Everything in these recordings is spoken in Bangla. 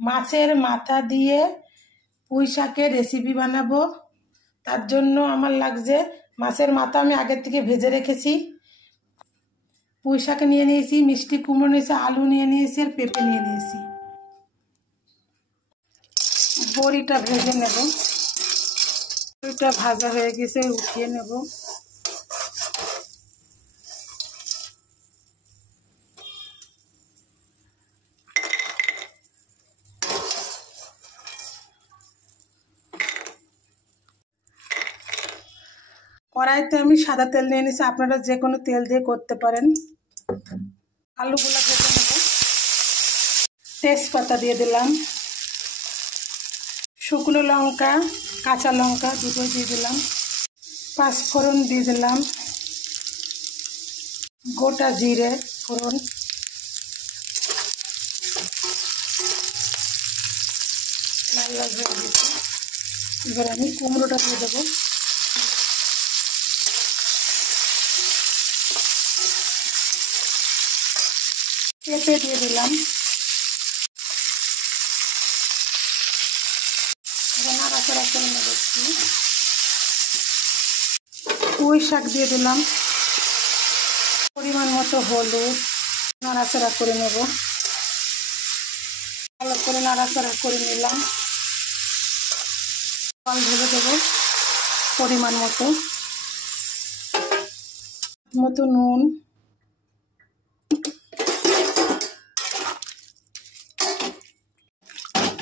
মাছের মাথা দিয়ে পুঁই শাকের রেসিপি বানাবো। তার জন্য আমার লাগছে মাছের মাথা আমি আগের থেকে ভেজে রেখেছি, পুঁই শাক নিয়ে নিয়েছি, মিষ্টি কুমড়ো নিয়েছি, আলু নিয়ে নিয়েছি আর পেঁপে নিয়ে নিয়েছি। বড়িটা ভেজে নেব। বড়িটা ভাজা হয়ে গেছে, উঠিয়ে নেব। কড়াইতে আমি সাদা তেল নিয়ে নিয়েছি, আপনারা যে কোনো তেল দিয়ে করতে পারেন। আলুগুলো ভেজে নেব। তেজপাতা দিয়ে দিলাম, শুকনো লঙ্কা, কাঁচা লঙ্কা দুটো দিয়ে দিলাম, পাঁচফোড়ন দিয়ে দিলাম, গোটা জিরে ফোড়ন, লাল লাল হয়ে গেছে। এবার আমি কুমড়োটা দিয়ে দেবো। পেঁপে দিয়ে দিলাম। এবার নাড়াচাড়া করে নেব একটু। পুঁই শাক দিয়ে দিলাম, পরিমাণ মতো হলুদ, নাড়াচাড়া করে নেব। ভালো করে নাড়াচাড়া করে নিলাম। জল ঢেলে দেবো পরিমাণ মতো, নুন,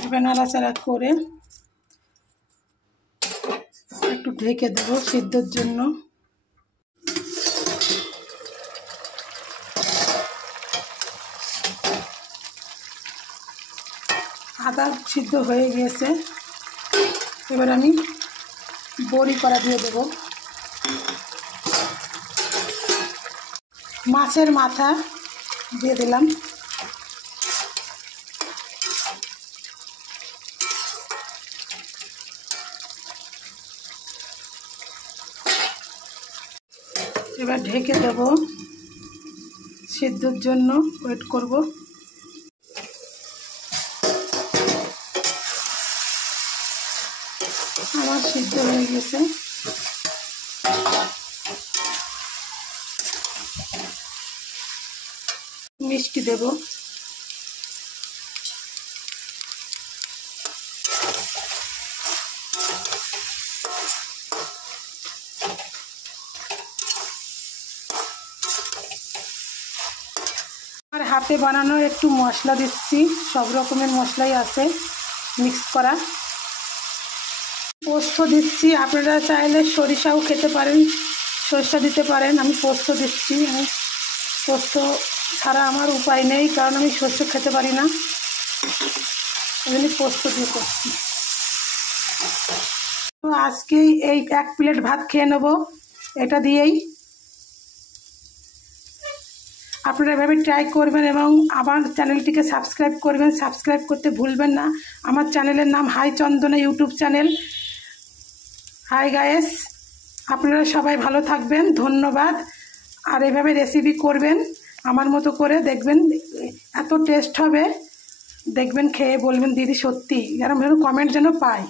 এবার নাড়াচাড়া করে একটু ঢেকে দেবো সিদ্ধর জন্য। আদা সিদ্ধ হয়ে গিয়েছে, এবার আমি বড়ি করা দিয়ে দেবো। মাছের মাথা দিয়ে দিলাম। এবার ঢেকে দেবো, সিদ্ধর জন্য ওয়েট করব। আমার সিদ্ধ হয়ে গেছে। মিষ্টি দেব, আর হাতে বানানো একটু মশলা দিচ্ছি, সব রকমের মশলাই আছে মিক্স করা। পোস্ত দিচ্ছি, আপনারা চাইলে সরিষাও খেতে পারেন, সরিষা দিতে পারেন। আমি পোস্ত দিচ্ছি, আমি পোস্ত ছাড়া আমার উপায় নেই, কারণ আমি শস্য খেতে পারি না, এমনি পোস্ত দিয়ে করছি। তো আজকেই এই 1 প্লেট ভাত খেয়ে নেব এটা দিয়েই। আপনারা এভাবে ট্রাই করবেন এবং আমার চ্যানেলটিকে সাবস্ক্রাইব করবেন। সাবস্ক্রাইব করতে ভুলবেন না। আমার চ্যানেলের নাম হাই চন্দনা ইউটিউব চ্যানেল। হাই গায়েস, আপনারা সবাই ভালো থাকবেন, ধন্যবাদ। আর এভাবে রেসিপি করবেন আমার মতো করে, দেখবেন এত টেস্ট হবে, দেখবেন খেয়ে বলবেন দিদি সত্যি, এরকম কমেন্ট যেন পাই।